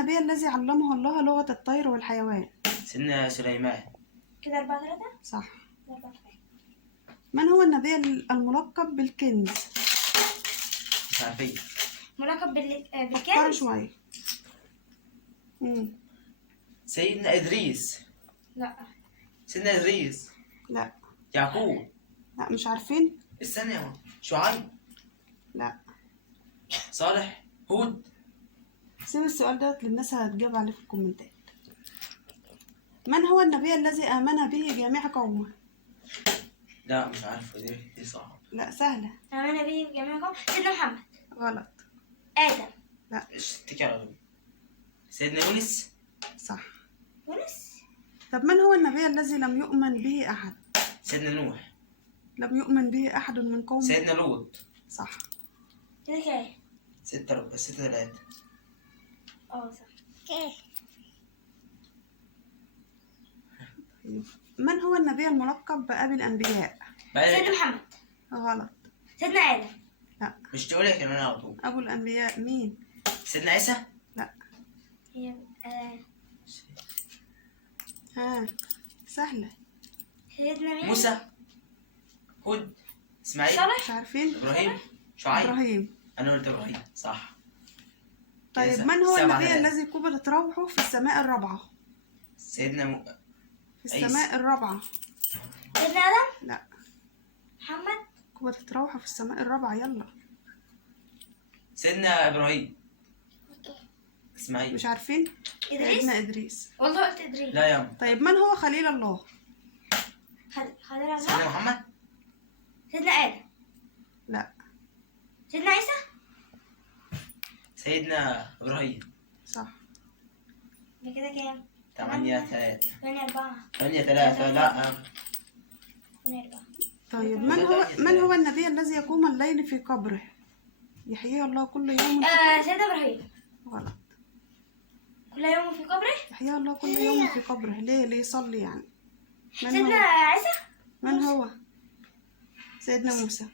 النبي الذي علمه الله لغة الطير والحيوان؟ سيدنا سليمان. كده 4-3. صح. 4-3. من هو النبي الملقب بالكنز؟ مش عارفين. ملقب فكروا بالكنز. شوية. سيدنا إدريس. لا. سيدنا إدريس. لا. يعقوب. لا مش عارفين. استنى يا شعيب. لا. صالح. هود. سيب السؤال ده للناس هتجاوب عليه في الكومنتات. من هو النبي الذي آمن به جميع قومه؟ لا مش عارف، دي صعبة. لا سهلة. آمن به جميع قوم. سيدنا محمد. غلط. آدم. لا. مش تكر على طول. سيدنا يونس. صح. يونس. طب من هو النبي الذي لم يؤمن به أحد؟ سيدنا نوح. لم يؤمن به أحد من قومه. سيدنا لوط. صح. كده كام؟ 6-3. صح. كام؟ من هو النبي الملقب بأبي الأنبياء؟ سيدنا محمد. غلط. سيدنا آدم. لا. مش تقول يا كمان على طول. أبو الأنبياء مين؟ سيدنا عيسى. لا. هي سهلة. سيدنا مين؟ موسى. هود. اسماعيل. صالح. مش عارفين. ابراهيم. شعيب. إبراهيم. انا قلت ابراهيم صح. طيب كده من هو 7-3. النبي الذي قبضت روحه في السماء الرابعة؟ سيدنا في السماء الرابعة. سيدنا آدم. لا. محمد. قبضت روحه في السماء الرابعة. يلا. سيدنا ابراهيم. اسماعيل. مش عارفين. إدريس. سيدنا إدريس. والله قلت إدريس. لا يا عم. طيب من هو خليل الله؟ خليل سيدنا الله. محمد. سيدنا آدم. لا. سيدنا عيسى. سيدنا ابراهيم. صح. ده كده كام؟ 8-3. 8-4. 8-3. لا 8-4. طيب من هو النبي الذي يقوم الليل في قبره؟ يحييه الله كل يوم. سيدنا إبراهيم. غلط. كل يوم في قبره. يحييه الله كل يوم في قبره. ليه يصلي يعني. من سيدنا هو؟ عيسى. من هو؟ سيدنا موسى.